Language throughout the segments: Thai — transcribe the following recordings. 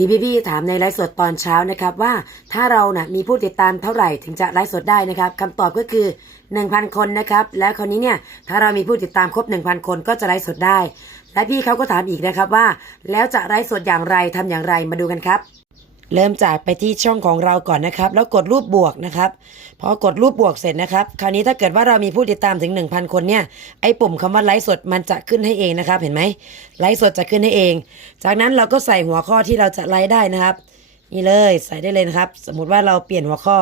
มีพี่ๆถามในไลฟ์สดตอนเช้านะครับว่าถ้าเรานะ่ะมีผู้ติดตามเท่าไหร่ถึงจะไลฟ์สดได้นะครับคำตอบก็คือ 1,000 คนนะครับและคราวนี้เนี่ยถ้าเรามีผู้ติดตามครบ 1,000 คนก็จะไลฟ์สดได้ และพี่เขาก็ถามอีกนะครับว่า แล้วจะไลฟ์สดอย่างไรทำอย่างไรมาดูกันครับ เริ่มจากไปที่ช่องของเราก่อนนะครับ แล้วกดรูปบวกนะครับพอกดรูปบวกเสร็จนะครับ คราวนี้ถ้าเกิดว่าเรามีผู้ติดตามถึง 1,000 คนเนี่ยไอ้ปุ่มคำว่าไลฟ์สดมันจะขึ้นให้เองนะครับ เห็นไหมไลฟ์สดจะขึ้นให้เอง จากนั้นเราก็ใส่หัวข้อที่เราจะไลฟ์ได้นะครับ นี่เลยใส่ได้เลยนะครับ สมมุติว่าเราเปลี่ยนหัวข้อ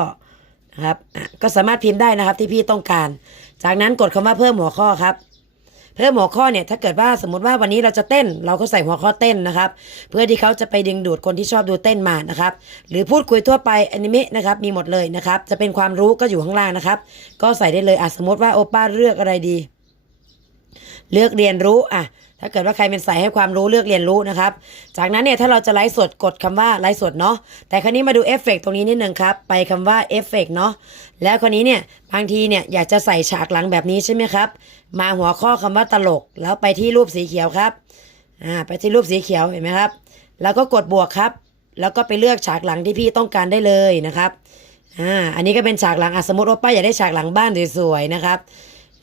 นะครับก็สามารถพิมพ์ได้นะครับที่พี่ต้องการ จากนั้นกดคำว่าเพิ่มหัวข้อครับ เพิ่มหัวข้อเนี่ยถ้าเกิดว่าสมมติว่าวันนี้เราจะเต้น เราก็ใส่หัวข้อเต้นนะครับ เพื่อที่เขาจะไปดึงดูดคนที่ชอบดูเต้นมานะครับ หรือพูดคุยทั่วไปอนิเมะนะครับมีหมดเลยนะครับ จะเป็นความรู้ก็อยู่ข้างล่างนะครับ ก็ใส่ได้เลยอะสมมติว่าโอป้าเลือกอะไรดี เลือกเรียนรู้อะ ถ้าเกิดว่าใครเป็นสายให้ความรู้เลือกเรียนรู้นะครับ จากนั้นเนี่ยถ้าเราจะไลฟ์สดกดคำว่าไลฟ์สดเนาะ แต่คราวนี้มาดูเอฟเฟกต์ตรงนี้นิดนึงครับ ไปคำว่าเอฟเฟกต์เนาะ แล้วคราวนี้เนี่ยบางทีเนี่ยอยากจะใส่ฉากหลังแบบนี้ใช่ไหมครับ มาหัวข้อคำว่าตลก แล้วไปที่รูปสีเขียวครับ อ่า ไปที่รูปสีเขียวเห็นไหมครับ แล้วก็กดบวกครับ แล้วก็ไปเลือกฉากหลังที่พี่ต้องการได้เลยนะครับ อ่า อันนี้ก็เป็นฉากหลังอสมมติว่าป้าอยากได้ฉากหลังบ้านสวยๆนะครับ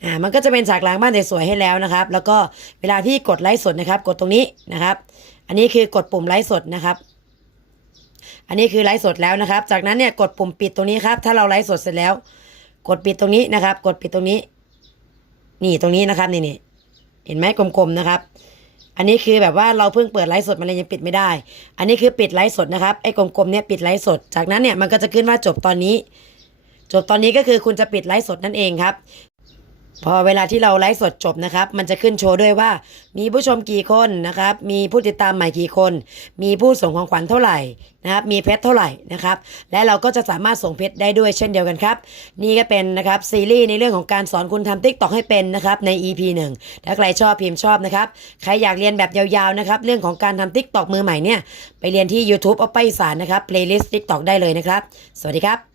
อ่ามันก็จะเป็นฉากหลังบ้านสวยๆให้แล้วนะครับ แล้วก็เวลาที่กดไลฟ์สดนะครับ กดตรงนี้นะครับ อันนี้คือกดปุ่มไลฟ์สดนะครับอันนี้คือไลฟ์สดแล้วนะครับ จากนั้นเนี่ยกดปุ่มปิดตรงนี้ครับ ถ้าเราไลฟ์สดเสร็จแล้ว กดปิดตรงนี้นะครับ กดปิดตรงนี้ นี่ตรงนี้นะครับ นี่นี่เห็นไหมกลมๆนะครับ อันนี้คือแบบว่าเราเพิ่งเปิดไลฟ์สดมันเลยยังปิดไม่ได้ อันนี้คือปิดไลฟ์สดนะครับ ไอ้กลมๆเนี่ยปิดไลฟ์สด จากนั้นเนี่ยมันก็จะขึ้นว่าจบตอนนี้ จบตอนนี้ก็คือคุณจะปิดไลฟ์สดนั่นเองครับ พอเวลาที่เราไลฟ์สดจบนะครับ มันจะขึ้นโชว์ด้วยว่า มีผู้ชมกี่คนนะครับ มีผู้ติดตามใหม่กี่คน มีผู้ส่งของขวัญเท่าไหร่นะครับ มีเพชรเท่าไหร่นะครับ และเราก็จะสามารถส่งเพชรได้ด้วยเช่นเดียวกันครับ นี่ก็เป็นนะครับซีรีส์ในเรื่องของการสอนคุณทำติ๊กต็อกให้เป็นนะครับใน EP 1ถ้าใครชอบพิมพ์ชอบนะครับ ใครอยากเรียนแบบยาวๆนะครับ เรื่องของการทำติ๊กต็อกมือใหม่เนี่ย ไปเรียนที่ YouTube เอาไปสานนะครับ playlist TikTok ได้เลยนะครับ สวัสดีครับ